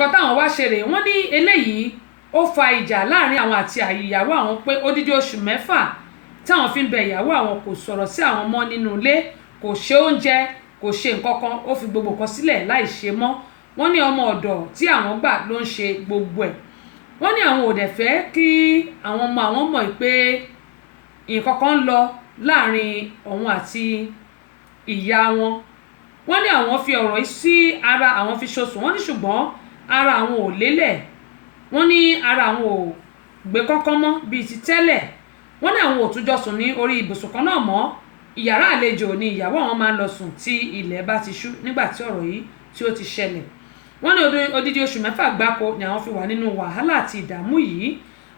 nǹkan táwọn wá ṣe rèé wọ́n ní eléyìí ó fa ìjà láàrin àwọn àti ìyàwó àwọn pé odidi oṣù 6 táwọn fi ń bẹ ìyàwó àwọn kò sọ̀rọ̀ sí àwọn mọ́ nínú ilé, kò ṣe oúnjẹ, kò ṣe nǹkan kan, ó fi gbogbo kan sílẹ̀ láì ṣe mọ́. Wọ́n ní ọmọ ọ̀dọ̀ tí àwọn gbà ló ń ṣe gbogbo ẹ̀. Wọ́n ní àwọn ò dẹ̀ fẹ́ kí àwọn ọmọ àwọn mọ̀ pé nǹkan kan ń lọ láàrin òun àti ìyá wọn. Wọ́n ní àwọn fi ọ̀rọ̀ yìí sí ara àwọn fi ṣoṣùn. Wọ́n ní ṣùgbọ́n ara àwọn ò lélẹ̀. Wọ́n ní ara àwọn ò gbé kọ́kọ́ mọ́ bíi ti tẹ́lẹ̀. Wọ́n ní àwọn ò tún jọ sùn ní orí ibùsùn kan náà mọ́. Ìyàrá àlejò ni ìyàwó àwọn máa ń lọ sùn tí ilẹ̀ bá ti ṣú nígbà tí ọ̀rọ̀ yìí tí ó ti ṣẹlẹ̀. Wọ́n ní odidi oṣù 6 gbáko ni àwọn fi wà nínú wàhálà àti ìdààmú yìí.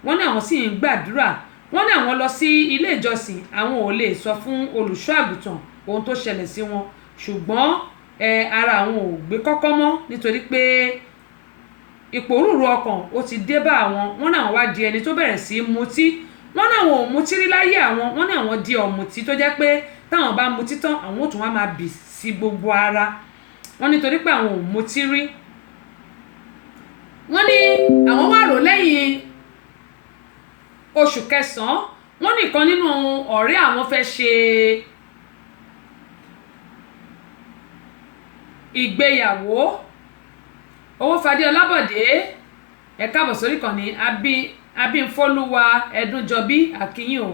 Wọ́n ní àwọn sì ń gbàdúrà. Wọ́n ní àwọn lọ sí ilé ìjọsìn, àwọn ò lè sọ fún olùṣọ́ àgùntàn ohun tó ṣẹlẹ̀ sí wọn, ṣùgbọ́n ara àwọn ò gbé kọ́kọ́ mọ́ nítorí pé ìpòrúurú ọkàn ó ti dé bá àwọn. Wọ́n ní àwọn wá di ẹni tó bẹ̀rẹ̀ sí mutí. Wọ́n ní àwọn ò mutí rí láyé àwọn. Wọ́n ní àwọn di ọ̀mùtí tó jẹ́ pé táwọn bá mutí tán àwọn ò tún wá máa bì sí gbogbo ara. Wọ́n nítorí pé àwọn ò mutí rí. Wọ́n ní àwọn wá rò lẹ́yìn oṣù 9. Wọ́n ní ìkan nínú ọ̀rẹ́ àwọn fẹ́ ṣe ìgbéyàwó. Owófadé Ọlábọ̀dé, ẹ káàbọ̀ sórí ìkànnì Abímfọ́lúwa Ẹdúnjọbí àkíyìn o.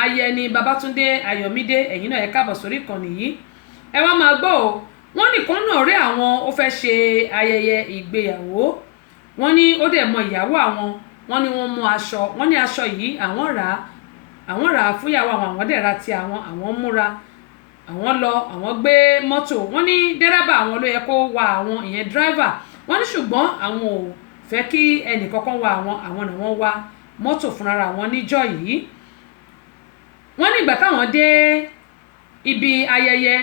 Ayẹni Babátúndé Ayọ̀mídé, ẹ̀yin náà ẹ káàbọ̀ sórí ìkànnì yìí. Ẹ wá máa gbọ́ o. Wọ́n ní ìkan náà ọ̀rẹ́ àwọn ó fẹ́ ṣe ayẹyẹ ìgbéyàwó. Wọ́n ní ó dẹ̀ mọ ìyàwó àwọn. Wọ́n ní wọ́n mú aṣọ. Wọ́n ní aṣọ yìí àwọn rà á fún ìyàwó àwọn dẹ̀ ra ti àwọn múra. Àwọn lọ, àwọn gbé mọ́tò. Wọ́n ní dẹ́rẹ́bà àwọn ló yẹ kó wa àwọn, ìyẹn driver. Wọ́n ní ṣùgbọ́n àwọn ò fẹ́ kí ẹnì kankan wa àwọn náà wọ́n wa mọ́tò fúnra wọn níjọ́ yìí. Wọ́n ní ìgbà táwọn dé ibi ayẹyẹ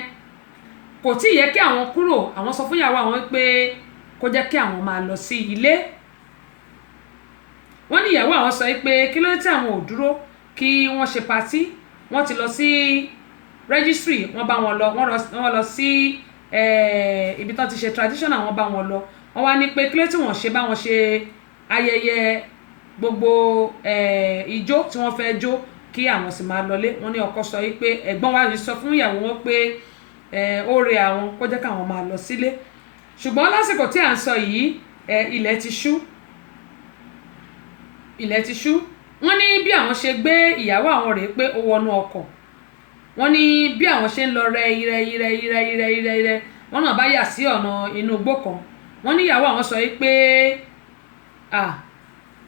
kò tí ì yẹ kí àwọn kúrò. Àwọn sọ fún ìyàwó àwọn pé kó jẹ́ kí àwọn máa lọ sí ilé. Wọ́n ní ìyàwó àwọn sọ pé kí ló dé tí àwọn ò dúró kí wọ́n ṣe patí. Wọ́n ti lọ sí registry, wọ́n bá wọn lọ. Wọ́n lọ sí ibi tán ti ṣe traditional, wọ́n bá wọn lọ. Wọ́n wá ní pé kí ló tí wọ́n ṣe bá wọn ṣe ayẹyẹ gbogbo ijó tí wọ́n fẹ́ jó kí àwọn sì máa lọlé. Wọ́n ní ọkọ sọ pé ẹ̀gbọ́n wa yìí sọ fún ìyàwó wọn pé ó rẹ àwọn kó jẹ́ káwọn máa lọ sílé. Ṣùgbọ́n lásìkò tí à ń sọ yìí ilẹ̀ ti ṣú. Wọ́n ní bí àwọn ṣe gbé ìyàwó àwọn rèé pé ó wọnú ọkọ̀. Wọ́n ní bí àwọn ṣe ń lọ rẹ wọ́n náà bá yà sí ọ̀nà inú igbó kan. Wọ́n ní ìyàwó àwọn sọ pé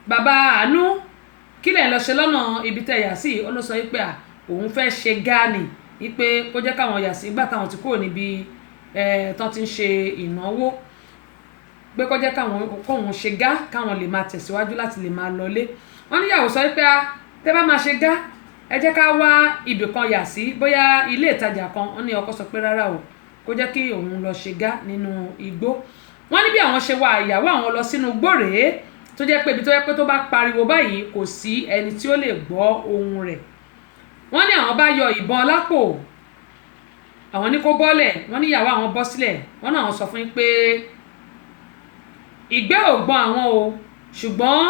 bàbá Àánú kí lẹ̀ lọ ṣe lọ́nà ibi tẹ́ yà sí. Ó ló sọ pé òun fẹ́ ṣe gáàní wípé kó jẹ́ káwọn yà sí ìgbà táwọn ti kúrò níbi tán ti ń ṣe ìnáwó, pé kó jẹ́ káwọn ṣe gá káwọn lè máa tẹ̀síwájú láti lè máa lọlé. Wọ́n ní ìyàwó sọ pé tẹ́ bá máa ṣe gá ẹ jẹ́ ká wá ibì kan yà sí, bóyá ilé ìtajà kan. Wọ́n ní ọkọ sọ pé rárá o, kó jẹ́ kí òun lọ ṣe gá nínú igbó. Wọ́n ní bí àwọn ṣe wá ìyàwó àwọn lọ sínú igbó rèé tó jẹ́ pé ibi tó jẹ́ pé tó bá pariwo báyìí kò sí ẹni tí ó lè gbọ́ ohùn rẹ̀. Wọ́n ní àwọn bá yọ ìbọn lápò, àwọn ní kó bọ́lẹ̀. Wọ́n ní ìyàwó àwọn bọ́ sílẹ̀. Wọ́n náà sọ fún yín pé ìgbẹ́ ò gbọ́n àwọn o, ṣùgbọ́n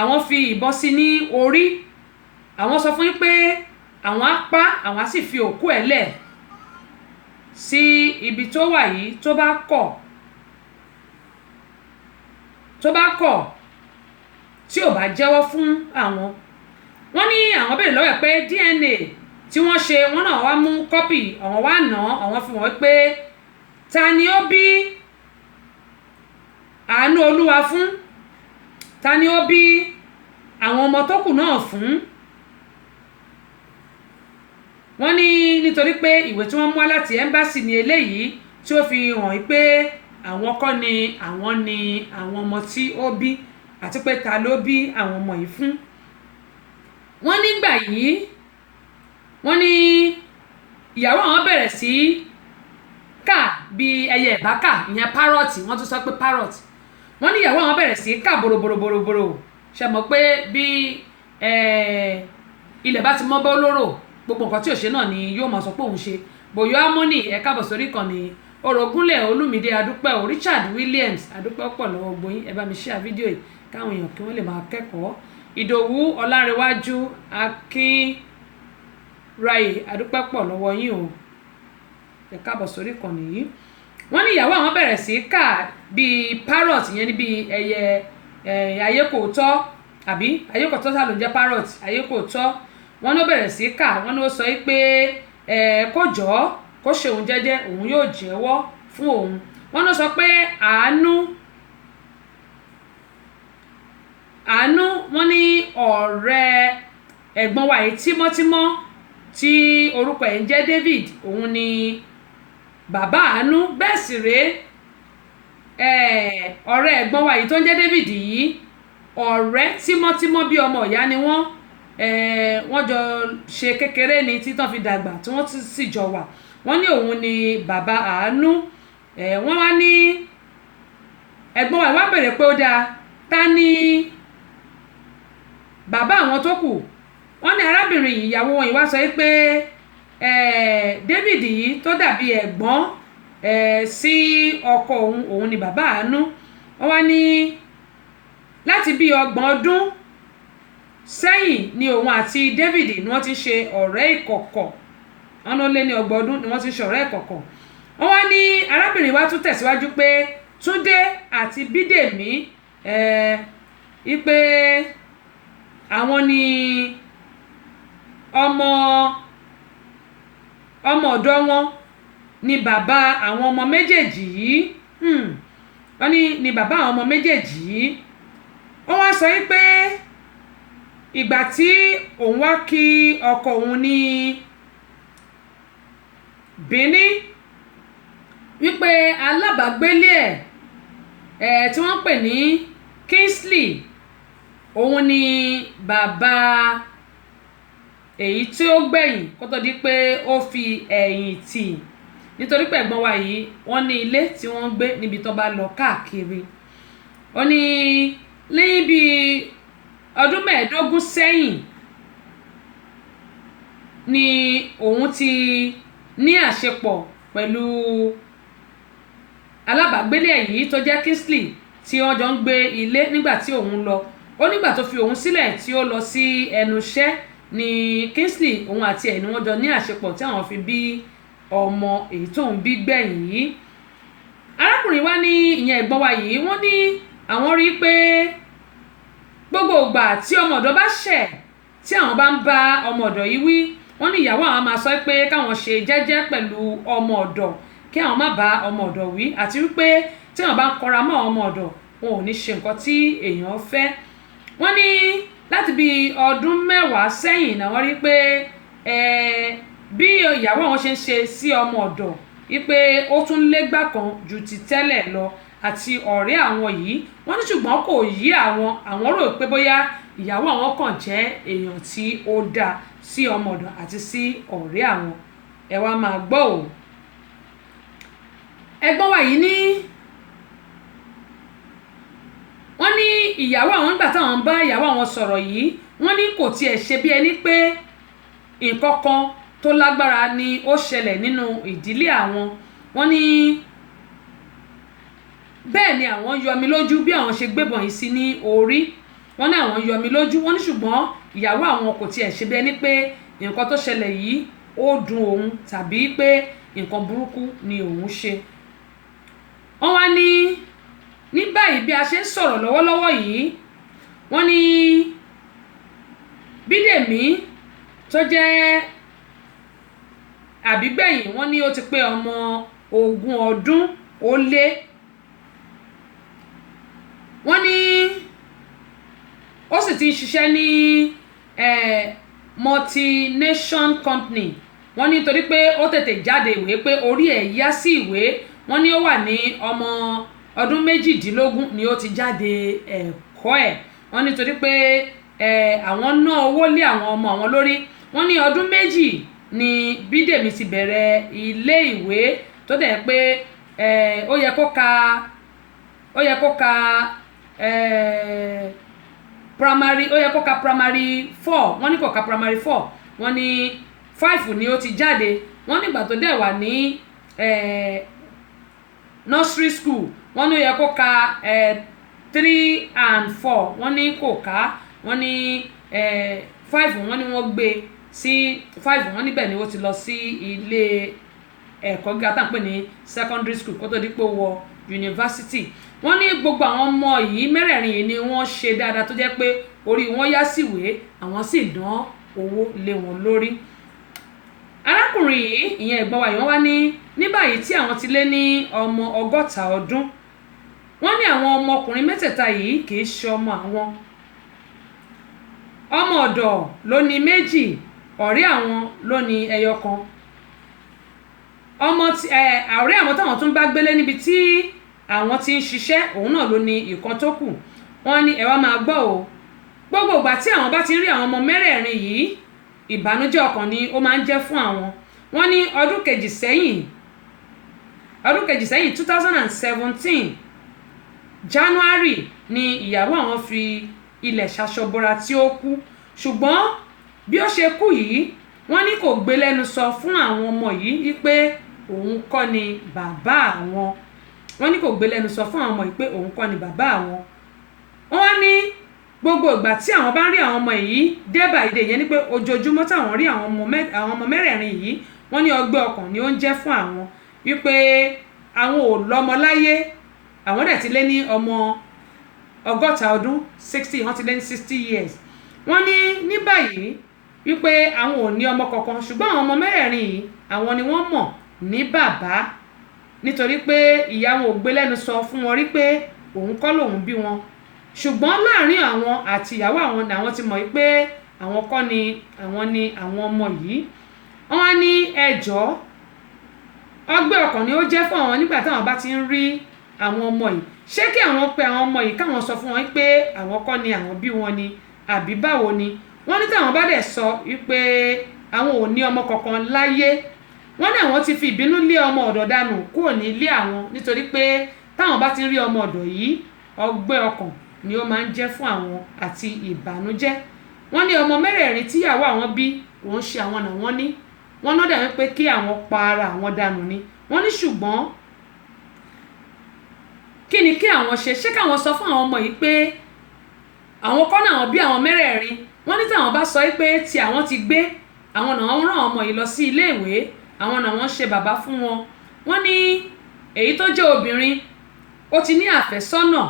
àwọn fi ìbọn sí ní orí. Àwọn sọ fún yín pé àwọn á pa, àwọn á sì fi òkú ẹ̀ lẹ̀ sí ibi tó wà yìí tó bá kọ̀ tí ò bá jẹ́wọ́ fún àwọn. Wọ́n ní àwọn béèrè lọ́wọ́ ẹ̀ pé DNA tí wọ́n ṣe, wọ́n náà wá mú kọ́pì, àwọn wá nà án, àwọn fi wọ́n pé ta ni ó bí Àánú Olúwa fún, ta ni ó bí àwọn ọmọ tó kù náà fún. Wọ́n ní nítorí pé ìwé tí wọ́n mú wá láti ẹ́mbásì ní eléyìí tí ó fi hàn pé àwọn kọ́ ni àwọn ọmọ tí ó bí àti pé ta ló bí àwọn ọmọ yìí fún. Wọ́n nígbà yìí wọ́n ní ìyàwó àwọn bẹ̀rẹ̀ sí kà bí ẹyẹ ìbákà, ìyẹn parrot. Wọ́n tún sọ pé parrot. Wọ́n ní ìyàwó àwọn bẹ̀rẹ̀ sí kà bòròbòròbòrò. Ṣe mọ̀ pé bí ilẹ̀ bá ti mọ́ bọ́ lóró, gbogbo nǹkan tí ò ṣe náà ni yóò máa sọ pé òun ṣe. Bòyọ́ Harmony, ẹ káàbọ̀ sórí ìkànnì Òrògúnlẹ̀ Olúmídé adúpẹ́ o, Richard Williams adúpẹ́ pọ̀ lọ́wọ́ gbóyin, ẹ bá mi share fídíò yìí káwọn èèyàn kí wọ́n lè máa kẹ́kọ̀ọ́. Ìdòwú Ọlárẹ̀wájú Akínráyè adúpẹ́ pọ̀ lọ́wọ́ yín o, ẹ káàbọ̀ sórí ìkànnì yìí. Wọ́n ní ìyàwó àwọn bẹ̀rẹ̀ sí kà bíi parrot, yẹn ní bíi ẹyẹ ayékòótọ́ àbí ayékòótọ́ sá ló jẹ́ parrot, ayékòótọ́. Wọ́n ní ó bẹ̀rẹ̀ sí kà, wọ́n ní ó sọ pé kó jọ̀ọ́ kó ṣe òun jẹ́jẹ́, òun yóò jẹ́wọ́ fún òun. Wọ́n ní ó sọ pé àánú wọ́n ní ọ̀rẹ́ ẹ̀gbọ́n wa yìí tímọ́tímọ́ tí orúkọ ẹ̀ ń jẹ́ David, òun ni bàbá Àánú. Bẹ́ẹ̀ sì rèé ọ̀rẹ́ ẹ̀gbọ́n wa yìí tó ń jẹ́ David yìí, ọ̀rẹ́ tímọ́tímọ́ bí ọmọ ìyá ni wọ́n. Wọ́n jọ ṣe kékeré ni tí tán fi dàgbà tí wọ́n sì jọ wà. Wọ́n ní òun ni bàbá Àánú. Wọ́n wá ní ẹ̀gbọ́n wa wá bèrè pé ó dáa, ta ni bàbá àwọn tó kù. Wọ́n ní arábìnrin yìí, ìyàwó wọn yìí wá sọ pé David yìí tó dàbí ẹ̀gbọ́n sí ọkọ òun ni bàbá Àánú. Wọ́n wá ní láti bí 30 ọdún sẹ́yìn ni òun àti David ni wọ́n ti ṣe ọ̀rẹ́ ìkọ̀kọ̀. Wọ́n ló lé ní 30 ọdún ni wọ́n ti ṣe ọ̀rẹ́ ìkọ̀kọ̀. Wọ́n wá ní arábìnrin wa tún tẹ̀síwájú pé Túndé àti Bídèmí wípé àwọn ni ọmọ ọ̀dọ̀ wọn ni bàbá àwọn ọmọ méjèèjì yìí. Wọ́n ní bàbá àwọn ọmọ méjèèjì yìí. Wọ́n wá sọ wípé ìgbà tí òun wá kí ọkọ òun ní Benin wípé alábàágbélé tí wọ́n pè ní Kingsley, òun ni bàbá èyí tí ó gbẹ̀yìn kó tó di pé ó fi ẹ̀yìn tì, nítorí pé ẹ̀gbọ́n wa yìí wọ́n ní ilé tí wọ́n ń gbé níbi tó bá lọ káàkiri. Ó ní lẹ́yìn bíi ọdún 15 sẹ́yìn ni òun ti ní àṣepọ̀ pẹ̀lú alábàágbélé yìí tó jẹ́ Kingsley, tí wọ́n jọ ń gbé ilé nígbà tí òun lọ. Ó nígbà tó fi òun sílẹ̀ tí ó lọ sí ẹnu iṣẹ́ ni Kingsley òun àti ẹ̀ ni wọ́n jọ ní àṣepọ̀ tí àwọn fi bí ọmọ èyí tóun bí gbẹ̀yìn yìí. Arákùnrin wa ní ìyẹn ẹ̀gbọ́n wa yìí, wọ́n ní àwọn rí pé gbogbo ìgbà tí ọmọ ọ̀dọ̀ bá ṣẹ̀, tí àwọn bá ń bá ọmọ ọ̀dọ̀ yìí wí, wọ́n ní ìyàwó àwọn máa sọ pé káwọn ṣe jẹ́jẹ́ pẹ̀lú ọmọ ọ̀dọ̀, kí àwọn má bá ọmọ ọ̀dọ̀ wí, àti wípé tí àwọn bá ń kọra mọ́ ọmọ ọ̀dọ̀ wọn ò ní ṣe nǹkan tí èèyàn fẹ́. Wọ́n ní láti bí ọdún 10 sẹ́yìn náà wọ́n rí pé bí ìyàwó àwọn ṣe ń ṣe sí ọmọ ọ̀dọ̀ wípé ó tún légbà kan ju ti tẹ́lẹ̀ lọ, àti ọ̀rẹ́ àwọn yìí. Wọ́n ní ṣùgbọ́n kò yí àwọn rò pé bóyá ìyàwó àwọn kàn jẹ́ èèyàn tí ó dáa sí ọmọ ọ̀dọ̀ àti sí ọ̀rẹ́ àwọn. Ẹ wá máa gbọ́ o. Ẹ̀gbọ́n wa yìí ní wọ́n ní ìyàwó àwọn nígbà táwọn bá ìyàwó àwọn sọ̀rọ̀ yìí, wọ́n ní kò tiẹ̀ ṣe bí ẹni pé nǹkan kan tó lágbára ni ó ṣẹlẹ̀ nínú ìdílé àwọn. Wọ́n ní bẹ́ẹ̀ ni àwọn yọmi lójú bí àwọn ṣe gbébọn yìí sí ní orí. Wọ́n ní àwọn yọmi lójú. Wọ́n ní ṣùgbọ́n ìyàwó àwọn kò tiẹ̀ ṣe bí ẹni pé nǹkan tó ṣẹlẹ̀ yìí ó dùn òun tàbí pé nǹkan burúkú ni òun ṣe. Wọ́n wá ní báyìí bí a ṣe ń sọ̀rọ̀ lọ́wọ́lọ́wọ́ yìí, wọ́n ní Bídèmí tó jẹ́ àbígbẹ̀yìn, wọ́n ní ó ti pé ọmọ 20 ọdún ó lé. Wọ́n ní ó sì ti ń ṣiṣẹ́ ní multination company. Wọ́n ní torí pé ó tètè jáde ìwé pé orí ẹ̀ yá sí ìwé. Wọ́n ní ó wà ní ọmọ ọdún 18 ni ó ti jáde ẹ̀kọ́ ẹ̀. Wọ́n ní torí pé àwọn ná owó lé àwọn ọmọ àwọn lórí. Wọ́n ní ọdún 2 ni Bídèmí ti bẹ̀rẹ̀ ilé ìwé tó dẹ̀ pé ó yẹ kó ka primary 4. Wọ́n ní kó ka primary 4. Wọ́n ní 5 ni ó ti jáde. Wọ́n nígbà tó dẹ̀ wà ní nursery school wọ́n ní ó yẹ kó ka 3 and 4 wọ́n ní kò ká wọ́n ní 5 wọ́n ní wọ́n gbé sí 5 wọ́n níbẹ̀ ni ó ti lọ sí ilé ẹ̀kọ́ gíga tá à ń pè ní secondary school kó tó di pé ó wọ yunifásitì. Wọ́n ní gbogbo àwọn ọmọ yìí mẹ́rẹ̀ẹ̀rin yìí ni wọ́n ṣe dáadáa tó jẹ́ pé orí wọn yá síwèé àwọn sì dán owó lé wọn lórí. Arákùnrin yìí ìyẹn ẹ̀gbọ́n wa yìí wọ́n wá ní báyìí tí àwọn ti lé ní ọmọ 60 ọdún. Wọ́n ní àwọn ọmọkùnrin mẹ́tẹ̀ẹ̀ta yìí kì í ṣe ọmọ àwọn. Ọmọ ọ̀dọ̀ ló ní 2, ọ̀rẹ́ àwọn ló ní ẹyọ kan. Ọ̀rẹ́ àwọn táwọn tún bá gbélé níbi tí àwọn ti ń ṣiṣẹ́ òun náà ló ní ìkan tó kù. Wọ́n ní ẹ wá máa gbọ́ o, gbogbo ìgbà tí àwọn bá ti rí àwọn ọmọ mẹ́rẹ̀ẹ̀rin yìí ìbànújẹ́ ọkàn ni ó máa ń jẹ́ fún àwọn. Wọ́n ní ọdún kejì sẹ́yìn 2017 January ni ìyàwó àwọn fi ilẹ̀ ṣaṣọbora tí ó kú, ṣùgbọ́n bí ó ṣe kú yìí wọ́n ní kò gbé lẹ́nu sọ fún àwọn ọmọ yìí pé òun kọ́ ni bàbá àwọn. Wọ́n ní kò gbé lẹ́nu sọ fún àwọn ọmọ yìí pé òun kọ́ ni bàbá àwọn. Wọ́n ní gbogbo ìgbà tí àwọn bá ń rí àwọn ọmọ yìí day by day yẹn ni pé ojoojúmọ́ táwọn rí àwọn ọmọ mẹ́rẹ̀ẹ̀rin yìí wọ́n ní ọgbẹ́ ọkàn ni ó ń jẹ́ fún àwọn wípé àwọn ò lọ́mọ láyé, àwọn dẹ̀ ti lé ní ọmọ 60 ọdún 60 wọ́n ti lé ní 60 years. Wọ́n ní báyìí wípé àwọn ò ní ọmọ kankan, ṣùgbọ́n àwọn ọmọ mẹ́rẹ̀ẹ̀rin yìí àwọn ni wọ́n mọ̀ ní bàbá nítorí pé ìyá wọn ò gbé lẹ́nu sọ fún wọn rí pé òun kọ́ lòun bí wọn, ṣùgbọ́n láàrin àwọn àti ìyàwó àwọn ni àwọn ti mọ̀ pé àwọn kọ́ ni àwọn ọmọ yìí. Wọ́n ní ẹjọ́ ọgbẹ́ ọkàn ni ó jẹ́ fún àwọn nígbà táwọn bá ti ń rí àwọn ọmọ yìí. Ṣé kí àwọn pe àwọn ọmọ yìí káwọn sọ fún wọn pé àwọn kọ́ ni àwọn bí wọn ni àbí báwo ni? Wọ́n ní táwọn bá dẹ̀ sọ wípé àwọn ò ní ọmọ kankan láyé, wọ́n ní àwọn ti fi ìbínú lé ọmọ ọ̀dọ̀ dànù kúrò ní ilé àwọn nítorí pé táwọn bá ti rí ọmọ ọ̀dọ̀ yìí ọgbẹ́ ọkàn ni ó máa ń jẹ́ fún àwọn àti ìbànújẹ́. Wọ́n ní ọmọ mẹ́rẹ̀ẹ̀rin tíyàwó àwọn bí òun ṣe àwọn náà wọ́n ní wọ́n náà dà wípé kí àwọn pa ara àwọn dànù ni. Wọ́n ní ṣùgbọ́n kí ni kí àwọn ṣe káwọn sọ fún àwọn ọmọ yìí pé àwọn kọ́ náà bí àwọn mẹ́rẹ̀ẹ̀rin. Wọ́n ní táwọn bá sọ pé tí àwọn ti gbé àwọn náà wọ́n rán ọmọ yìí lọ sí ilé ìwé, àwọn náà wọ́n ṣe bàbá fún wọn. Wọ́n ní èyí tó jẹ́ obìnrin ó ti ní àfẹ́sọ́nà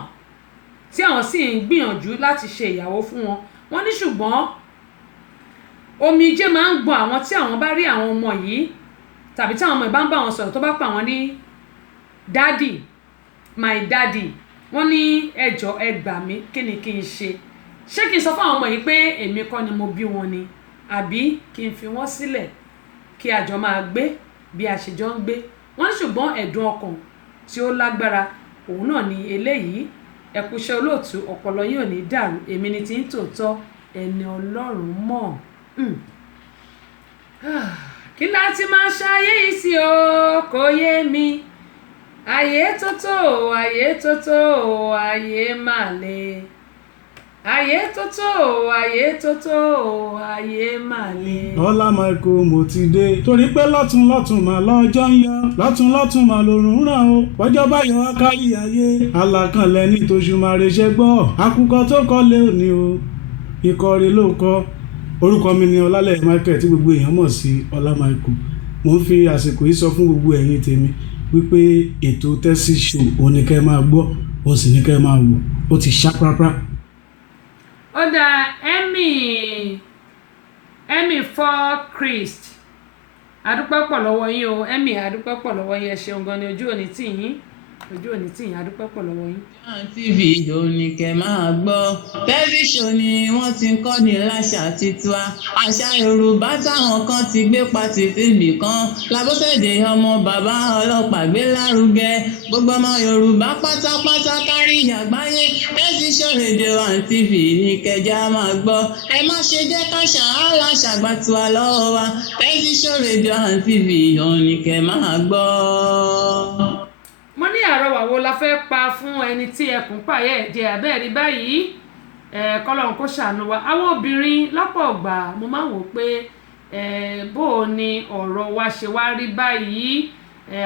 tí àwọn sì ń gbìyànjú láti ṣe ìyàwó fún wọn. Wọ́n ní ṣùgbọ́n omijé máa ń gbọ̀n àwọn tí àwọn bá rí àwọn ọmọ yìí tàbí tí àwọn ọmọ ìbá ń bá wọn sọ̀rọ̀ tó bá pa wọn ní daddy, my daddy. Wọ́n ní ẹjọ́ ẹ gbà mí kí ni kí n ṣe kí n sọ fún àwọn ọmọ yìí pé èmi kọ́ ni mo bí wọn ni àbí kí n fi wọ́n sílẹ̀ kí a jọ máa gbé bí a ṣe jọ ń gbé? Wọ́n ní ṣùgbọ́n ẹ̀dùn ọkàn tí ó lágbára òun náà ni eléyìí. Ẹ kú iṣẹ́ olóòtú, ọpọlọ yín ò ní dàrú, èmi ni tí ń tòótọ́ ẹni Ọlọ́run mọ̀. Kí láti máa ṣayé yìí sí o kò yé mi, ayé tótó ayé tótó ayé mà le, ayé tótó ayé tótó ayé mà le. Ọlá Michael mo ti dé torí pé lọ́tún mà lọ́jọ́ ń yọ, lọ́tún mà lòrùn ràn o, ọjọ́ báyọ̀ wá kárí ayé, alákànlẹ̀ ní tòṣùmàrè ṣe gbọ́, àkùkọ tó kọ́ lé òní o, ìkọrin ló kọ́. Orúkọ mi ni Ọlálẹ̀ Michael tí gbogbo èèyàn mọ̀ sí Ọlá Michael. Mo ń fi àsìkò yìí sọ fún gbogbo ẹ̀yin tèmi wípé ètò Tessy Show òun ni kẹ́ máa gbọ́, ó sì ní kẹ́ máa wò, ó ti ṣá prápra. Ó dá Emmy for Christ adúpẹ́ pọ̀ lọ́wọ́ yín o. Emmy adúpẹ́ pọ̀ lọ́wọ́ yín, ẹ ṣeun gan ni, ojú òní tì yín adúpẹ́ pọ̀ lọ́wọ́ yín. TV ló ní kẹ́ máa gbọ́, Tessy Show ni wọ́n ti ń kọ́ ní láṣà tiwa, àṣà Yorùbá táwọn kan ti gbé pati síbì kan, Labọ́sẹ̀dé ọmọ bàbá ọlọ́pàá gbé lárugẹ, gbogbo ọmọ Yorùbá pátápátá kárí àgbáyé, Tessy Show Radio and TV ní kẹjá máa gbọ́, ẹ má ṣe jẹ́ káṣà aláṣà gbà tiwa lọ́wọ́ wa, Tessy Show Radio and TV ló ní kẹ́ máa gbọ́. Mo ní àrọwà wo la fẹ́ pa fún ẹni tí ẹkùn pààyẹ́ ẹ̀jẹ̀ abẹ́ẹ̀rí báyìí, kọ́lọ́run kó ṣàánú wa. Àwọn obìnrin lọ́pọ̀ ọgbà mo máa ń wò pé bó o ní ọ̀rọ̀ wa ṣe wá rí báyìí.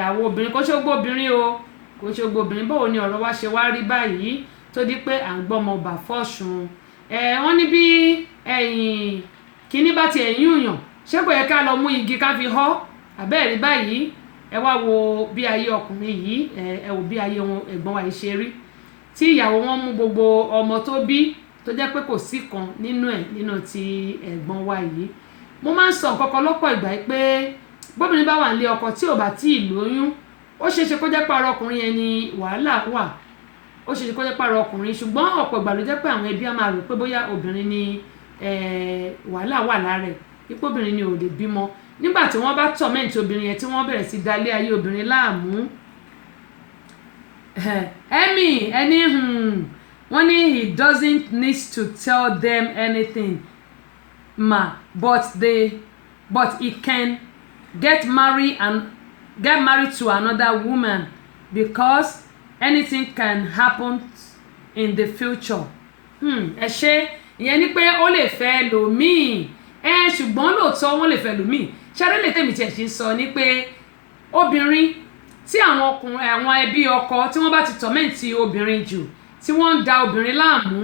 Àwọn obìnrin kò ṣe gbogbo obìnrin o, kò ṣe gbogbo obìnrin báwo ni ọ̀rọ̀ wa ṣe wá rí báyìí tó di pé à ń gbọ́mọ bà fọ́ṣun wọ́n ní bí ẹ̀yìn kíní bá ti ẹ̀yìn òyàn ṣé kò yẹ ká lọ mú igi ká fi họ́ àbẹ́ẹ̀rí báyìí ẹ wá wo bí ayé ọkùnrin yìí ẹ wò bí ayé wọn ẹ̀gbọ́n wa yìí ṣe rí tí ìyàwó wọn mú gbogbo ọmọ tó bí tó jẹ́ pé kò sí kan nínú ti ẹ̀gbọ́n wa yìí mo máa ń sọ nǹkan kan lọ́pọ̀ ìgbà pé bóbìnrin bá wà nílé ọkọ tí ò bá tí ì lóyún ó ṣeéṣe kó jẹ́ pé ara ọkùnrin yẹn ni wàhálà wà ó ṣeéṣe kó jẹ́ pé ara ọkùnrin ṣùgbọ́n ọ̀pọ̀ ìgbà ló jẹ́ pé àwọn ẹbí á máa rò pé bóyá obìnrin ni wàhálà wà lára ẹ̀ ipò obìnrin ni ò lè bímọ nígbà tí wọ́n bá tọ̀mẹ́ǹtì obìnrin yẹn tí wọ́n bẹ̀rẹ̀ sí dalé ayé obìnrin láàmú ẹ̀mí ẹni wọ́n ní he doesn't need to tell them anything but he can get married to another woman because anything can happen in the future. ẹ ṣe ìyẹn ni pé ó lè fẹ́ lòmíì ṣùgbọ́n lóòótọ́ wọ́n lè fẹ́ lòmíì ṣáré lè tẹ̀mí tiẹ̀ ṣe ń sọ ni pé obìnrin tí àwọn ẹbí ọkọ tí wọ́n bá ti tọ̀mẹ́ǹtì obìnrin jù tí wọ́n ń da obìnrin láàmú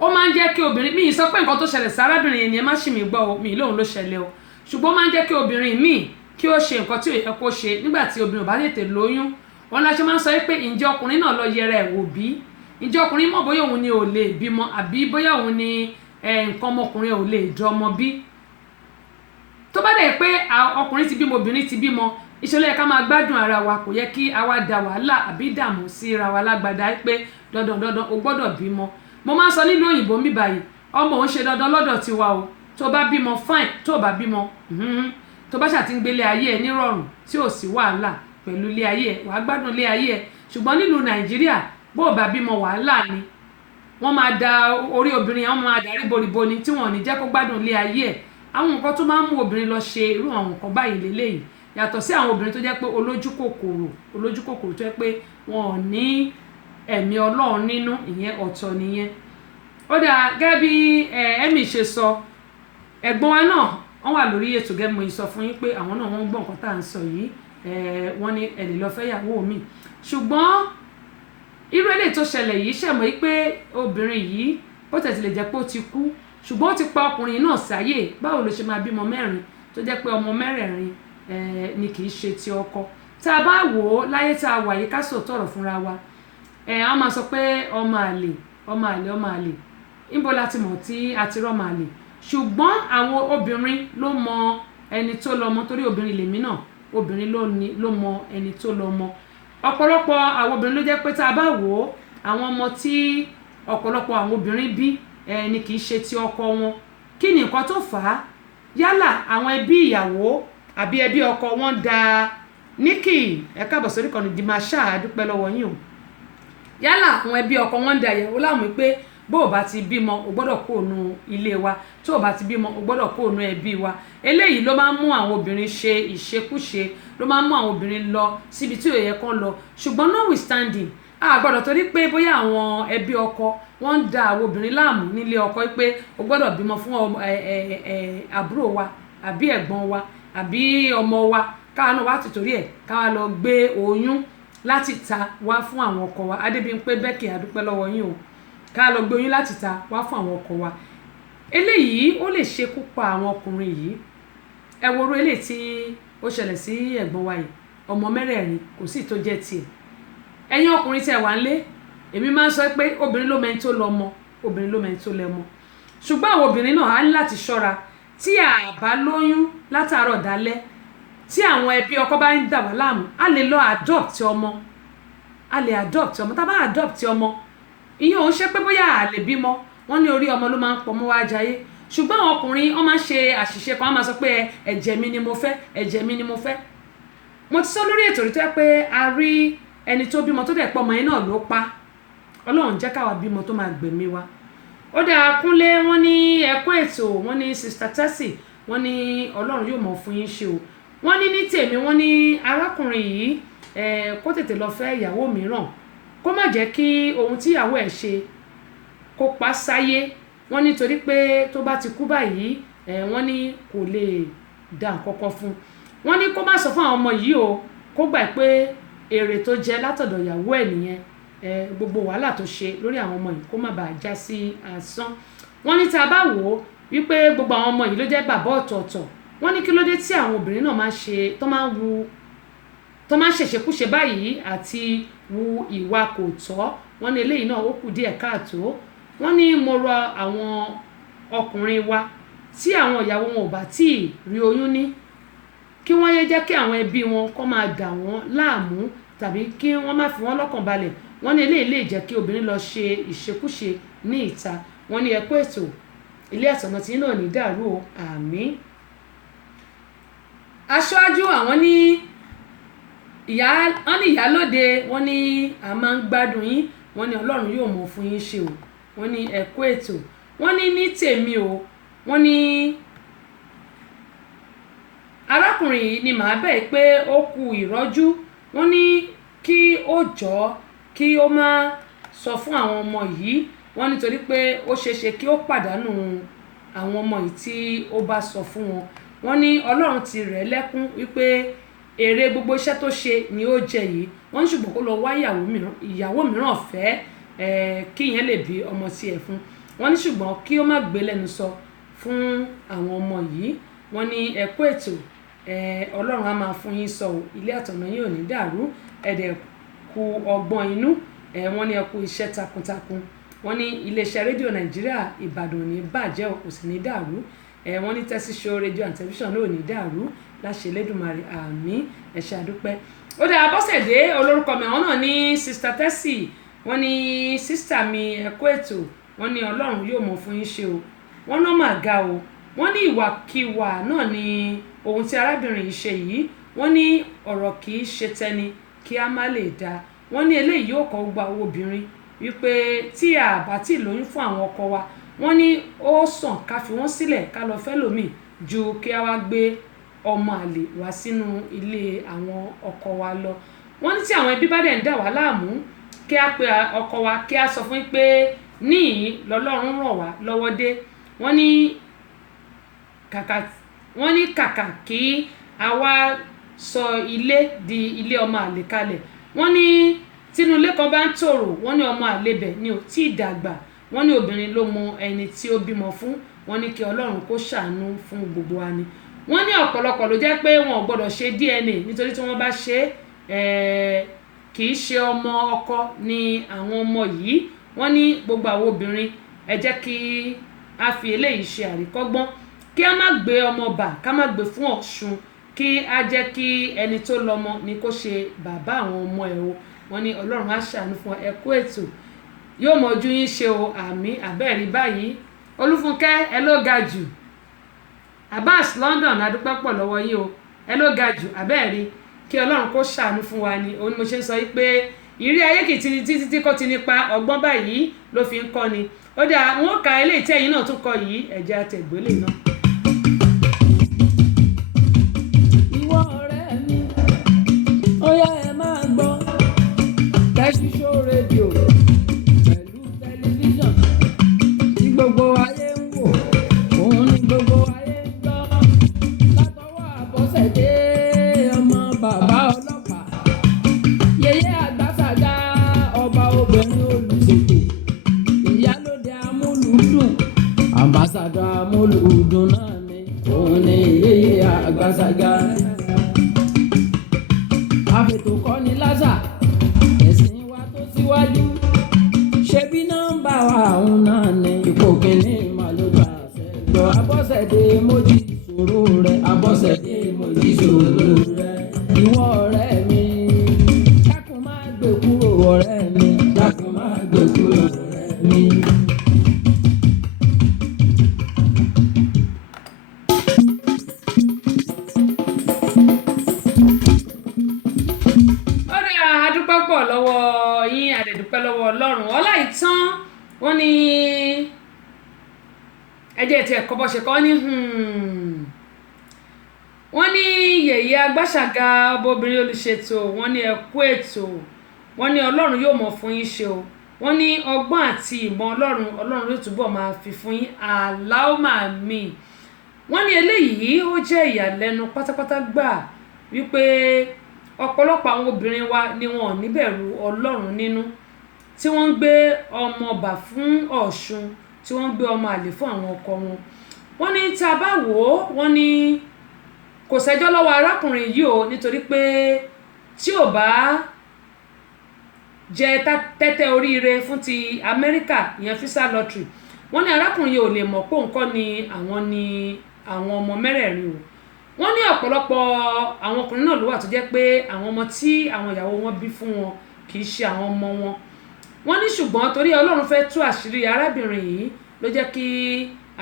ó máa ń jẹ́ kí obìnrin míì sọ pé nǹkan tó ṣẹlẹ̀ sí arábìnrin yẹn ni ẹ má ṣì mí gbọ́ mi lóhun ló ṣẹlẹ̀ o ṣùgbọ́n ó máa ń jẹ́ kí obìnrin míì kí ó ṣe nǹkan tí ò yẹ kó ṣe nígbà tí obìnrin ò bá tètè lóyún wọn la ṣe máa ń sọ pé ǹjẹ́ ọkùnrin náà lọ yẹra ẹ̀ wò bí ǹjẹ́ ọkùnrin mọ̀ bóyá òun ni ò lè bímọ àbí bóyá òun ni nǹkan ọmọkùnrin ò lè dọ́mọ bí tó bá dẹ̀ pé ọkùnrin ti bímọ obìnrin ti bímọ ìṣẹ̀lẹ̀ ká máa gbádùn ara wa kò yẹ kí a wá da wàhálà àbí dààmú sí ra wa lágbádá pé dandan o gbọ́dọ̀ bímọ mo máa ń sọ nílùú òyìnbó mi báyìí ọmọ òun ṣe dandan lọ́dọ̀ tiwa o tó bá bímọ fine tó bá bímọ tó bá ṣàti ń gbélé ayé ẹ nírọ̀rùn tí ò sí wàhálà pẹ̀lú ilé ayé ẹ wàá gbádùn ilé ayé ẹ ṣùgbọ́n nílùú nàìjíríà bó o bá bímọ wàhálà ni wọ́n máa da orí obìnrin yẹn wọ́n máa darí boríbo ni tí wọ́n ò ní jẹ́ kó gbádùn ilé ayé ẹ àwọn nǹkan tó máa ń mú obìnrin lọ ṣe irú àwọn nǹkan báyìí lélẹ́yìí yàtọ̀ sí àwọn obìnrin tó jẹ́ pé olójú kòkòrò tó jẹ́ pé wọn ò ní ẹ̀mí ọlọ́run nínú ìyẹn ọ̀tọ̀ nìyẹn ó dáa gẹ́gẹ́ bí ẹ̀mí ṣe sọ ẹ̀gbọ́n wa náà wọ́n wà lórí ètò gẹ́gẹ́ mo sọ fún yín pé àwọn náà wọ́n ń gbọ́ nǹkan tá à ń sọ yìí wọ́n ní ẹ lè lọ fẹ́ yàwó mi ṣùgbọ́n irú eléyìí tó ṣẹlẹ̀ yìí ṣẹ̀mọ́ pé obìnrin yìí ó tẹ̀ lè jẹ́ pé ó ti kú ṣùgbọ́n ó ti pa ọkùnrin náà sáyè báwo ló ṣe máa bímọ mẹ́rin tó jẹ́ pé ọmọ mẹ́rẹ̀ẹ̀rin ni kì í ṣe ti ọkọ tá a bá wò ó láyé tá a wà yìí ká sọ tọ̀rọ̀ fúnra wa a máa sọ pé ọmọ àlè níbo la ti mọ̀ tí a ti rọ́mọ àlè ṣùgbọ́n àwọn obìnrin ló mọ ẹni tó lọ́mọ torí obìnrin lèmi náà obìnrin ló mọ ẹni tó lọ́mọ ọ̀pọ̀lọpọ̀ àwọn obìnrin ló jẹ́ pé tá a bá wò ó àwọn ọmọ tí ọ̀pọ̀lọpọ̀ àwọn obìnrin bí ni kì í ṣe ti ọkọ wọn kí ni nǹkan tó fà á yálà àwọn ẹbí ìyàwó àbí ẹbí ọkọ wọn da Nikki ẹ káàbọ̀ sórí kan ní Dimasha dúpẹ́ lọ́wọ́ yín o yálà àwọn ẹbí ọkọ wọn da ìyàwó láàmú pé bó o bá ti bímọ o gbọ́dọ̀ kó ònú ilé wa tó o bá ti bímọ o gbọ́dọ̀ kó ònú ẹbí wa eléyìí ló máa ń mú àwọn obìnrin ṣe ìṣekúṣe ló máa ń mú àwọn obìnrin lọ síbi tí ò yẹ kán lọ ṣùgbọ́n notwithstanding a gbọ́dọ̀ torí pé bóyá àwọn ẹbí ọkọ wọ́n ń da àwọn obìnrin láàmú nílé ọkọ pé o gbọ́dọ̀ bímọ fún àbúrò wa àbí ẹ̀gbọ́n wa àbí ọmọ wa káwọn náà wá ti torí ẹ̀ káwọn lọ gbé oyún láti ta wá fún àwọn ọkọ wa Adébímpé Becky adúpẹ́ lọ́wọ́ yín o ká lọ gbé oyún láti ta wá fún àwọn ọkọ wa eléyìí ó lè ṣekú pa àwọn ọkùnrin yìí ẹ wo orú eléyìí tí ó ṣẹlẹ̀ sí ẹ̀gbọ́n wa yìí ọmọ mẹ́rẹ̀ẹ̀rin kò sí tó jẹ́ tiẹ̀ ẹ̀yin ọkùnrin tẹ́ wà ńlé èmi máa ń sọ pé obìnrin ló mẹ́ni tó lọ́mọ obìnrin ló mẹ́ni tó lẹ́mọ ṣùgbọ́n àwọn obìnrin náà á ní láti ṣọ́ra tí a bá lóyún látàárọ̀ dálẹ́ tí àwọn ẹbí ọkọ bá ń dà wá láàmú a lè lọ adopt ọmọ tá a bá adopt ọmọ ìyẹn òun ṣe pé bóyá a lè bímọ wọ́n ní orí ọmọ ló máa ń pọ̀ mọ́ wá jayé ṣùgbọ́n àwọn ọkùnrin wọ́n máa ń ṣe àṣìṣe kan wọ́n máa sọ pé ẹ̀jẹ̀ mi ni mo fẹ́ mo ti sọ lórí ètò rí tó yẹ pé a rí ẹni tó bímọ tó dẹ̀ pọ̀ ọmọ yẹn náà ló pa Ọlọ́run jẹ́ káwa bímọ tó máa gbẹ̀mí wa ó dáa Kúnlé wọ́n ní ẹ̀kọ́ ètò wọ́n ní Sister Tessie wọ́n ní Ọlọ́run yóò mọ̀ fún yín ṣe o wọ́n ní tèmi wọ́n ní arákùnrin yìí kó tètè lọ fẹ́ ìyàwó mìíràn kó má jẹ́ kí ohun tí ìyàwó ẹ̀ ṣe kó pa sáyé wọ́n ní torí pé tó bá ti kú báyìí wọ́n ní kò lè dá nǹkan kan fún wọ́n ní kó má sọ fún àwọn ọmọ yìí o kó gbà pé èrè tó jẹ látọ̀dọ̀ ìyàwó ẹ̀ nìyẹn gbogbo wàhálà tó ṣe lórí àwọn ọmọ yìí kó má bàa já sí asán. Wọ́n ní tá a bá wò ó wípé gbogbo àwọn ọmọ yìí ló jẹ́ bàbá ọ̀tọ̀ọ̀tọ̀, wọ́n ní kí ló dé tí àwọn obìnrin náà máa ń ṣèṣekúṣe báyìí àti wu ìwà kò tọ́. Wọ́n ní eléyìí náà ó kù díẹ̀ káàtó. Wọ́n ní mo rọ àwọn ọkùnrin wa tí àwọn ìyàwó wọn ò bá tí ì rí oyún ní, kí wọ́n yé jẹ́ kí àwọn ẹbí wọn kó máa dà wọ́n láàmú tàbí kí wọ́n má fi wọ́n lọ́kàn balẹ̀. Wọ́n ní eléyìí lè jẹ́ kí obìnrin lọ ṣe ìṣekúṣe ní ìta. Wọ́n ní ẹ kú ètò, ilé ẹ̀tọ́nà tí náà ní dàrú o, àmín. Aṣáájú àwọn ní ìyálóde, wọ́n ní a máa ń gbádùn yín, wọ́n ní Ọlọ́run yóò mọ̀ fún yín ṣe o, wọ́n ní ẹ kú ètò. Wọ́n ní tèmi o, wọ́n ní arákùnrin yìí ni màá bẹ̀ pé ó kù ìrọ́jú. Wọ́n ní kí ó jọ kí ó má sọ fún àwọn ọmọ yìí, wọ́n nítorí pé ó ṣeéṣe kí ó pàdánù àwọn ọmọ yìí tí ó bá sọ fún wọn. Wọ́n ní Ọlọ́run ti rẹ̀ lẹ́kún wípé èrè gbogbo iṣẹ́ tó ṣe ni ó jẹ yìí. Wọ́n ní ṣùgbọ́n kó lọ wá ìyàwó mìíràn fẹ́ kí ìyẹn lè bí ọmọ tiẹ̀ fún. Wọ́n ní ṣùgbọ́n kí ó má gbé lẹ́nu sọ fún àwọn ọmọ yìí. Wọ́n ní ẹ kú ètò, Ọlọ́run á máa fún yín sọ o, ilé àtọ̀nà yín ò ní dàrú, ẹ̀dẹ̀ kú ọgbọ́n inú. Wọ́n ní ẹ kú iṣẹ́ takuntakun. Wọ́n ní iléeṣẹ́ rédíò Nàìjíríà Ìbàdàn ò ní bàjẹ́, kò sì ní dàrú. Wọ́n ní Tẹ́sí Show rédíò and tẹlifíṣàn náà ò ní dàrú láṣẹ Elédùmarè, àmín. Ẹ ṣé àdúpẹ́. Ó dá Abọ́sẹ̀dé olórúkọ mi, àwọn náà ní Sister Tessy. Wọ́n ní sister mi ẹ kú ètò, wọ́n ní Ọlọ́run yóò mọ̀ fún yín ṣe o. Wọ́n náà mà ga o. Wọ́n ní ìwàkiwà náà ni ohun tí arábìnrin yìí ṣe yìí. Wọ́n ní ọ̀rọ̀ kì í ṣe tẹni kí a má lè dá. Wọ́n ní eléyìí yóò kọ́ gba owó obìnrin wípé tí a bá tí lóyún fún àwọn ọkọ wa, wọ́n ní ó sàn ká fi wọ́n sílẹ̀ ká lọ fẹ́ lòmíì ju kí a wá gbé ọmọ àlè wá sínú ilé àwọn ọkọ wa lọ. Wọ́n ní tí àwọn ẹbí bá dẹ̀ ń dà wá láàmú, kí a pe ọkọ wa kí a sọ fún pé níyìí lọ́lọ́run ràn wá lọ́wọ́ dé. Wọ́n ní kàkà kí a wá sọ ilé di ilé ọmọ àlè kalẹ̀. Wọ́n ní tínú ilé kan bá ń tòrò, wọ́n ní ọmọ àlè bẹ̀ ni ò tí ì dàgbà. Wọ́n ní obìnrin ló mọ ẹni tí ó bímọ fún. Wọ́n ní kí Ọlọ́run kó ṣàánú fún gbogbo wa ni. Wọ́n ní ọ̀pọ̀lọpọ̀ ló jẹ́ pé wọn ò gbọ́dọ̀ ṣe DNA nítorí tí wọ́n bá ṣe kì í ṣe ọmọ ọkọ ni àwọn ọmọ yìí. Wọ́n ní gbogbo àwọn obìnrin ẹ jẹ́ kí a fi eléyìí ṣe àríkọ́gbọ́n, kí a má gbé ọmọ bà, ká má gbé fún Ọ̀ṣun, kí a jẹ́ kí ẹni tó lọ́mọ ni kó ṣe bàbá àwọn ọmọ ẹ̀ o. Wọ́n ní Ọlọ́run á ṣàánú fún ẹ kú ètò, yóò mọ ojú yín ṣe o, àmín. Àbẹ́ẹ̀rí báyìí Olúfúnkẹ́ ẹ ló ga jù, Abbas London adúpẹ́ pọ̀ lọ́wọ́ yín o, ẹ ló ga jù. Àbẹ́ẹ̀rí kí Ọlọ́run kó ṣàánú fún wa ni. Òun ni mo ṣe ń sọ yìí pé ìrírí ayé kì í ti títí tí kò ti nípa ọgbọ́n báyìí ló fi ń kọ́ ni. Ó dà wọ́n ka eléyìí tí ẹ̀yin náà tún kọ yìí, ẹ̀jẹ̀ àtẹ̀gbélé náà. Ìwọ ọ̀rẹ́ mi, ó yá ẹ máa gbọ́ Tẹ́sí Show rédíò pẹ̀lú tẹlifíṣàn tí gbogbo ayé ń wò, òun ni gbogbo ayé ń gbọ́. Látọwọ́ Àbọ́sẹ̀dé ọmọ bàbá ọlọ́pàá, yèyé Àgbàsàgà ọba obìnrin olùṣètò, ìyálóde amúlùúdùn, àmbàsàdọ̀ amúlùúdùn náà ni òun ni yèyé Àgbàsàgà. Àfètò kọ́ni lásà, ẹ̀sìn wa tó síwájú, ṣebí nọ́mbà wa òun náà ni ipò kìíní màlúùbà ṣẹ̀gbọ́. Abọ́sẹ̀dé mojí ìṣòro rẹ̀, Abọ́sẹ̀dé mojí ìṣòro rẹ̀. Ìwọ ọ̀rẹ́ mi, dákun má gbé kúrò ọ̀rẹ́ mi, dákun má gbé kúrò ọ̀rẹ́ mi. Lọ́wọ́ yín, àdẹ̀dúpẹ́ lọ́wọ́ Ọlọ́run Ọláìtàn. Wọ́n ní ẹjẹ́ tí ẹ̀kọ́ bọ́ ṣe kọ́ ní wọ́n ní yèyé Àgbàsàgà ọba obìnrin olùṣètò, wọ́n ní ẹ kú ètò, wọ́n ní Ọlọ́run yóò mọ̀ fún yín ṣe o. Wọ́n ní ọgbọ́n àti ìmọ̀ Ọlọ́run yóò túbọ̀ máa fi fún yín, Allahumma àmín. Wọ́n ní eléyìí ó jẹ́ ìyàlẹ́nu pátápátá gbà wípé ọ̀pọ̀lọpọ̀ àwọn obìnrin wa ni wọn ò níbẹ̀rù Ọlọ́run nínú, tí wọ́n ń gbé ọmọ ọba fún Ọ̀ṣun, tí wọ́n ń gbé ọmọ àlè fún àwọn ọkọ wọn. Wọ́n ní tí a bá wò ó, wọ́n ní kò sẹ́jọ́ lọ́wọ́ arákùnrin yìí o, nítorí pé tí ò bá jẹ tẹ́tẹ́ oríire fún ti Amẹ́ríkà, ìyẹn visa lottery, wọ́n ní arákùnrin yìí ò lè mọ̀ pé òun kọ́ ni àwọn ọmọ mẹ́rẹ̀ẹ̀rin o. Wọ́n ní ọ̀pọ̀lọpọ̀ àwọn ọkùnrin náà ló wà tó jẹ́ pé àwọn ọmọ tí àwọn ìyàwó wọn bí fún wọn kì í ṣe àwọn ọmọ wọn. Wọ́n ní ṣùgbọ́n torí Ọlọ́run fẹ́ tú àṣírí arábìnrin yìí ló jẹ́ kí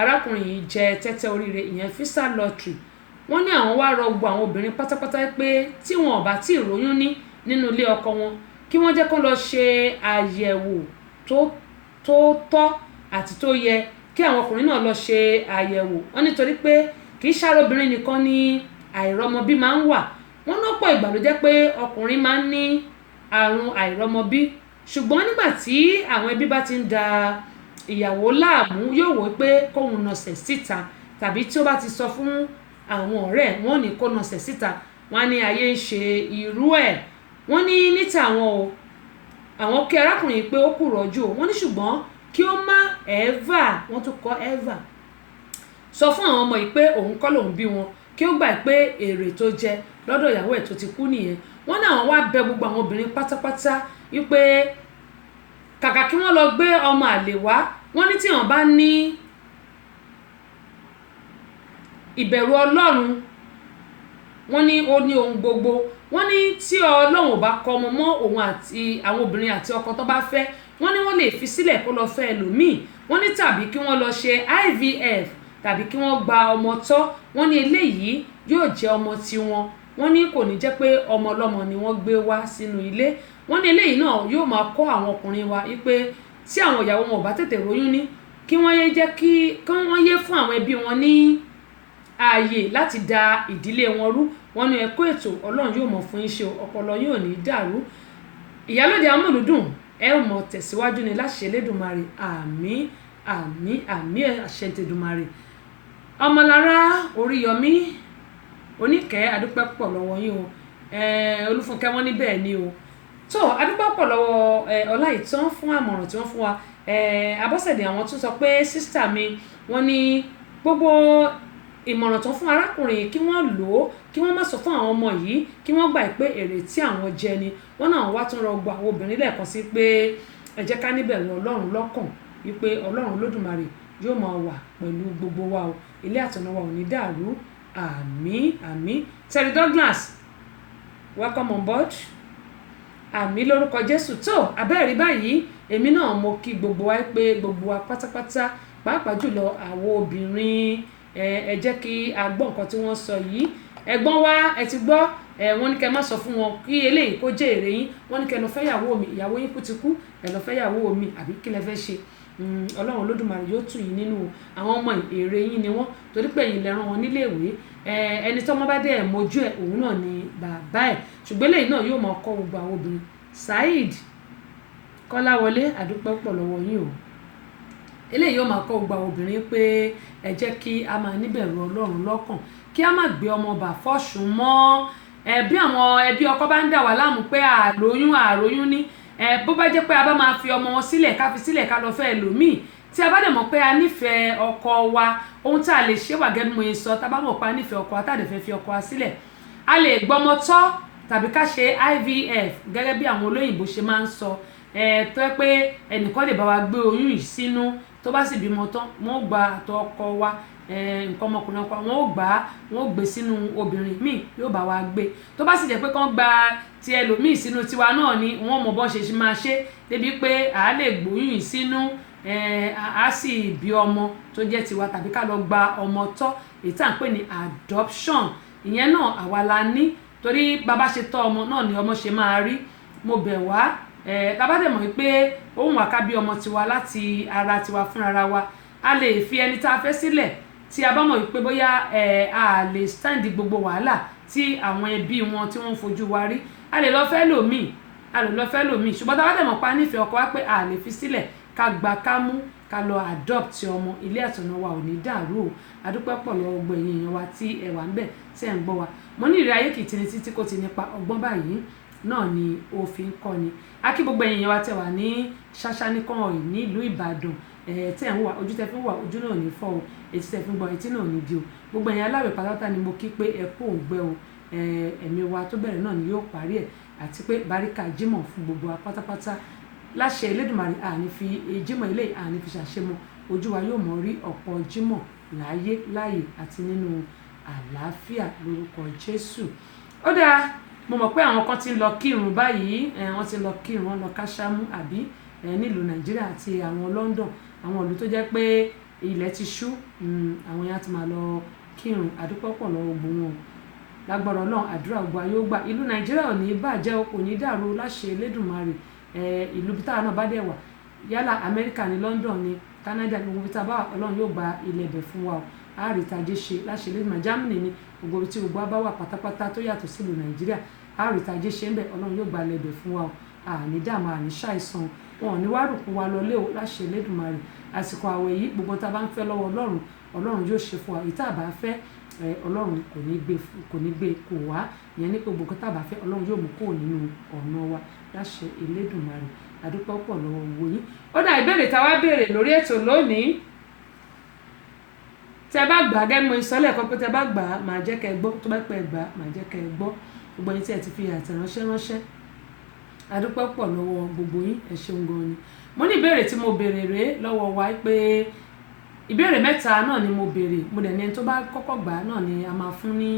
arákùnrin yìí jẹ tẹ́tẹ́ oríire, ìyẹn visa lottery. Wọ́n ní àwọn wá rọ gbogbo àwọn obìnrin pátápátá pé tí wọn ò bá tí ì róyún ní nínú ilé ọkọ wọn, kí wọ́n jẹ́ kó lọ ṣe àyẹ̀wò tó tọ́ àti tó yẹ, kí àwọn ọkùnrin náà lọ ṣe àyẹ̀wò. Wọ́n nítorí pé kì í ṣàrò obìnrin nìkan ni àìrọ́mọbí máa ń wà. Wọ́n lọ́pọ̀ ìgbà ló jẹ́ pé ọkùnrin máa ń ní àrùn àìrọ́mọbí, ṣùgbọ́n nígbà tí àwọn ẹbí bá ti ń da ìyàwó láàmú, yóò wò pé kóun nọsẹ̀ síta, tàbí tí ó bá ti sọ fún àwọn ọ̀rẹ́ wọn ní kó nọsẹ̀ síta, wọ́n ní ayé ń ṣe irú ẹ̀. Wọ́n ní níta àwọn kí arákùnrin pé ó kù rọ́jú o. Wọ́n ní ṣùgbọ́n kí ó má wọ́n tún kọ́ ever sọ fún àwọn ọmọ yìí pé òun kọ́ lòun bí wọn, kí ó gbà pé èrè tó jẹ lọ́dọ̀ ìyàwó ẹ̀ tó ti kú nìyẹn. Wọ́n ní àwọn wá bẹ gbogbo àwọn obìnrin pátápátá wípé kàkà kí wọ́n lọ gbé ọmọ àlè wá, wọ́n ní tí wọ́n bá ní ìbẹ̀rù Ọlọ́run, wọ́n ní ó ní ohun gbogbo. Wọ́n ní tí Ọlọ́run ò bá kọ ọmọ mọ́ òun àti àwọn obìnrin àti ọkọ tó bá fẹ́, wọ́n ní wọ́n lè fi sílẹ̀ kó lọ fẹ́ ẹlòmíì. Wọ́n ní tàbí kí wọ́n lọ ṣe IVF, tàbí kí wọ́n gba ọmọ tọ́. Wọ́n ní eléyìí yóò jẹ́ ọmọ tiwọn. Wọ́n ní kò ní jẹ́ pé ọmọ ọlọ́mọ ni wọ́n gbé wá sínú ilé. Wọ́n ní eléyìí náà yóò máa kọ́ àwọn ọkùnrin wa wípé tí àwọn ìyàwó wọn ò bá tètè róyún ní, kí wọ́n yé fún àwọn ẹbí wọn ní ààyè láti da ìdílé wọn rú. Wọ́n ní ẹ kú ètò, Ọlọ́run yóò mọ̀ fún yín ṣe, ọpọlọ yóò ní dàrú. Ìyálóde Amúlùdùn ẹ ó mọ̀ tẹ̀síwájú ni láṣẹ Elédùmarè, àmín àmín àmín àṣẹ Tèdùmarè. Ọmọlára Oríyọmí Oníkẹ́, adúpẹ́ pọ̀ lọ́wọ́ yín o. Olúfúnkẹ́ wọ́n ní bẹ́ẹ̀ ni o. tó adúpẹ́ pọ̀ lọ́wọ́ Ọláìtàn fún àmọ̀ràn tí wọ́n fún wa. Abọ́sẹ̀dé àwọn tún sọ pé sísítà mi wọ́n ní gbogbo ìmọ̀ràn tó fún arákùnrin kí wọ́n lò ó, kí wọ́n má sọ fún àwọn ọmọ yìí, kí wọ́n gbà pé èrè tí àwọn jẹ ni. Wọ́n náà wá tún rọ gbọ́ àwọn obìnrin lẹ́ẹ̀kan sí pé ẹ jẹ́ ká níbẹ̀rù Ọlọ́run lọ́kàn, wípé Ọlọ́run Olódùmarè yóò máa wà pẹ̀lú gbogbo wa o, ilé àtọ̀nà wa ò ní dàrú, àmín àmín. Terry Douglas, welcome on board. Àmín lórúkọ Jésù. tó abẹ́rẹ́ báyìí èmi náà mo kí gbogbo wa pé gbogbo wa pátápátá, pàápàá jùlọ àwọn obìnrin, ẹ jẹ́ kí a gbọ́ nǹkan tí wọ́n sọ yìí. Ẹ̀gbọ́n wa ẹ ti gbọ́, wọ́n ní kẹ́ má sọ fún wọn kí eléyìí kó jẹ́ èrè yín. Wọ́n ní kẹ́ lọ fẹ́ ìyàwó mi, ìyàwó yín kú ti kú, ẹ lọ fẹ́ ìyàwó mi, àbí kí lẹ fẹ́ ṣe. Ọlọ́run Olódùmarè yóò tù yín nínú. Àwọn ọmọ èrè yín ni wọ́n, torí pé ẹ̀yin lẹ rán wọn nílé ìwé. Ẹni tó mọ́ bá dé ẹ̀ mójú ẹ̀, òun náà ni bàbá ẹ̀. Ṣùgbọ́n eléyìí náà yóò máa kọ́ gbogbo àwọn obìnrin. Saheed Kọ́láwọlé, àdúpẹ́ pọ̀ lọ́wọ́ yín o. Eléyìí yóò máa kọ́ gbogbo àwọn obìnrin pé ẹ jẹ́ kí a máa níbẹ̀rù Ọlọ́run lọ́kàn, kí a má gbé ọmọ bà fọ́ṣùn mọ́. Bí àwọn ẹbí ọkọ bá ń dà wá láàmú pé àròyún ní, bó bá jẹ́ pé a bá máa fi ọmọ wọn sílẹ̀, ká fi sílẹ̀ ká lọ fẹ́ ẹlòmíì. Tí a bá dẹ̀ mọ̀ pé a nífẹ̀ẹ́ ọkọ wa, ohun tí a lè ṣe wà gẹ́gẹ́ bí mo ṣe sọ, tá a bá mọ̀ pé a nífẹ̀ẹ́ ọkọ wa, tá a dẹ̀ fẹ́ fi ọkọ wa sílẹ̀, a lè gbọ́mọ tọ́ tàbí ká ṣe IVF gẹ́gẹ́ bí àwọn olóyìnbó ṣe máa ń sọ. Tó yẹ pé ẹnìkan lè bá wa gbé oyún yìí sínú, tó bá sì bímọ tán wọ́n gba àtọ̀ ọkọ wa, nǹkan ọmọkùnrin ọkọ wọ́n ó gbà á, wọ́n ó gbé sínú obìnrin míì yóò bá wa gbé. Tó bá sì jẹ́ pé kán gba ti ẹlòmíì sínú tiwa náà ni wọ́n mọ̀ bọ́n ṣe máa ṣe, débi pé a lè gbóyún yìí sínú, a sì bí ọmọ tó jẹ́ tiwa, tàbí ká lọ gba ọmọ tọ́, èyí tá à ń pè ní adoption. Ìyẹn náà àwa la ní, torí bàbá ṣe tọ́ ọmọ náà ni ọmọ ṣe máa rí. Mo bẹ̀ wá, tàbá dẹ̀ mọ̀ pé òun wà ká bí ọmọ tiwa láti ara tiwa fúnra wa, a lè fi ẹni tá a fẹ́ sílẹ̀. Tí a bá mọ̀ pé bóyá a lè stand gbogbo wàhálà tí àwọn ẹbí wọn tí wọ́n fojú wa rí, a lè lọ fẹ́ lòmíì, ṣùgbọ́n tàbá dẹ̀ mọ̀ pa nífẹ̀ẹ́ ọkọ wa pé a lè fi sílẹ̀, ká gbà ká mú, ká lọ adopt ọmọ, ilé àtọ̀nà wa ò ní dàrú o. Adúpẹ́ pọ̀ lọ́wọ́ gbogbo ẹ̀yin èèyàn wa tí ẹ wà ń bẹ̀ tí ẹ̀ ń gbọ́ wa. Mo ní ìrírí ayé kìí tini títí kò ti nípa ọgbọ́n báyìí náà ni ó fi ń kọ́ ni. A kí gbogbo ẹ̀yin èèyàn wa tẹ́ wà ní ṣáṣá ní kàn ní ìlú Ìbàdàn, tẹ́ ń wà ojú tẹ́ fi ń wà ojú náà ní fọ́ o, etí tẹ́ fi ń gbọ́ etí náà ní di o. Gbogbo ẹ̀yin aláwẹ̀ pátápátá ni mo kí pé ẹ kú òǹgbẹ o, ẹ̀mí wa tó bẹ̀rẹ̀ náà ni yóò parí ẹ̀, àti pé báríkà jímọ̀ fún gbogbo wa pátápátá. Láṣẹ Elédùmarè àní fi jímọ̀ ilé àní fi ṣàṣemọ, ojú wa yóò mọ̀ rí ọ̀pọ̀ jímọ̀ láyé láyè àti nínú àlàáfíà lórúkọ Jésù. Ó dáa, mo mọ̀ pé àwọn kan ti ń lọ kírun báyìí, wọ́n ti ń lọ kírun, wọ́n lọ káṣámú àbí nílùú Nàìjíríà àti àwọn London, àwọn ìlú tó jẹ́ pé ilẹ̀ ti ṣú, àwọn yẹn á ti máa lọ kírun. Àdúpẹ́ pọ̀ lọ́wọ́ gbogbo wọn. Lágbára Ọlọ́run àdúrà gbogbo ayé ó gbà. Ìlú Nàìjíríà ò ní bàjẹ́ o, kò ní dàrú láṣẹ Elédùmarè. Ìlú bí táwa náà bá dẹ̀ wà, yálà Amẹ́ríkà ní London ní Canada ní gbogbo bí táwa bá wà, Ọlọ́run yóò gba ilẹ̀ ibẹ̀ fún wa o. A rí tajé ṣe láṣẹ Elédùmarè. Germany ní gbogbo tí gbogbo bá wà pátápátá tó yàtọ̀ sí ìlú Nàìjíríà, a rí tajé ṣe ń bẹ̀, Ọlọ́run yóò gba ilẹ̀ ibẹ̀ fún wa o. Àní dààmú àní ṣàìsàn, wọn ò ní wá rùkú wa lọlé o láṣẹ Elédùmarè. Àsìkò àwẹ̀ yìí gbogbo tá a bá ń fẹ́ lọ́wọ́ Ọlọ́run, Ọlọ́run yóò ṣe fún wa. Èyí tá a bá fẹ́, Ọlọ́run kò ní gbé kò wá. Ìyẹn ní pé gbogbo tá a bá fẹ́ Ọlọ́run yóò mú kúrò nínú ọ̀nà wa láṣẹ Elédùmarè. Àdúpẹ́ pọ̀ lọ́wọ́ gbogbo yín. Ó dá ìbéèrè tá a wá béèrè lórí ètò lónìí. Tẹ́ bá gbà gẹ́gẹ́ mo sọ lẹ́ẹ̀kan pé tẹ́ bá gbà máa jẹ́ kẹ́ gbọ́, tó bá pẹ́ gbà máa jẹ́ kẹ́ gbọ́. Gbogbo yín tí ẹ ti fi àtẹ̀ránṣẹ́ ránṣẹ́, àdúpẹ́ pọ̀ lọ́wọ́ gbogbo yín, ẹ ṣeun gan ni. Mo ní ìbéèrè tí mo béèrè rèé lọ́wọ́ wa pé ìbéèrè mẹ́ta náà ni mo béèrè, mo dẹ̀ ní ẹni tó bá kọ́kọ́ gbà náà ni a máa fún ní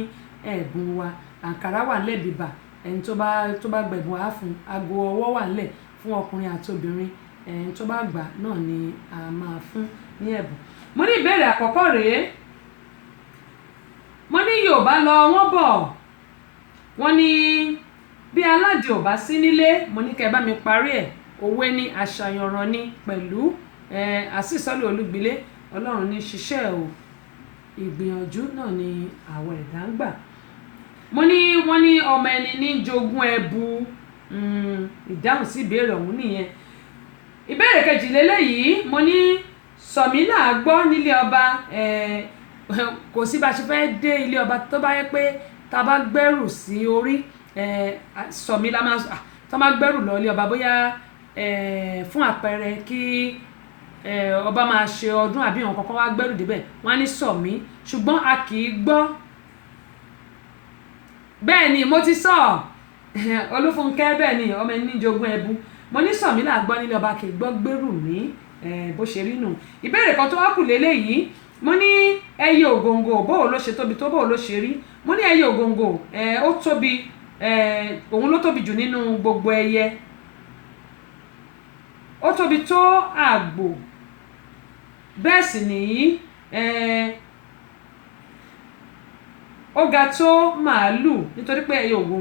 ẹ̀bùn wa. Àǹkárá wà nílẹ̀ bíbà, ẹni tó bá gba ẹ̀bùn wa fún, ago ọwọ́ wà nílẹ̀ fún ọkùnrin àti obìnrin, ẹni tó bá gbà náà ni a máa fún ní ẹ̀bùn. Mo ní ìbéèrè àkọ́kọ́ rèé, mo ní Yorùbá lọ wọ́n bọ̀, wọ́n ní bí aládìí ò bá sí nílé, mo ní kẹ́ bá mi parí ẹ̀, òwe ní àṣàyànràn ní pẹ̀lú àṣìṣọ́lù olúgbilé, Ọlọ́run ní ṣiṣẹ́ o, ìgbìyànjú náà ni àwọn ẹ̀dá ń gbà. Mo ní wọ́n ní ọmọ ẹni ní jogún ẹbu, ìdáhùn sí ìbéèrè ọ̀hún nìyẹn. Ìbéèrè kejì lélẹ́yìí, mo ní sọ̀mílà gbọ́ nílé ọba, kò sí bá ṣe fẹ́ dé ilé ọba tó bá yẹ pé tá bá gbẹ́rù sí orí, sọ̀mílà máa tó bá gbẹ́rù lọ ilé ọba, bóyá fún àpẹẹrẹ kí ọba máa ṣe ọdún àbí àwọn kankan wá gbẹ́rù débẹ̀, wọ́n á ní sọ̀mí, ṣùgbọ́n a kì í gbọ́. Bẹ́ẹ̀ ni mo ti sọ, Olúfúnkẹ́, bẹ́ẹ̀ ni ọmọ ẹni ní jogún ẹbu. Mo ní sọ̀mílà gbọ́ nílé ọba kì í gbọ́ gbẹ́rù mí, bó ṣe rí nù. Ìbéèrè kan tó wá kù lélẹ́yìí, mo ní ẹyẹ ògòǹgò bóò ló ṣe tóbi tó, bóò ló ṣe rí. Mo ní ẹyẹ ògòǹgò ó tóbi, òun ló tóbi jù nínú gbogbo ẹyẹ. Ó tóbi tó àgbò, bẹ́ẹ̀ sì nìyí ó ga tó màálù, nítorí pé ẹyẹ ògòǹgò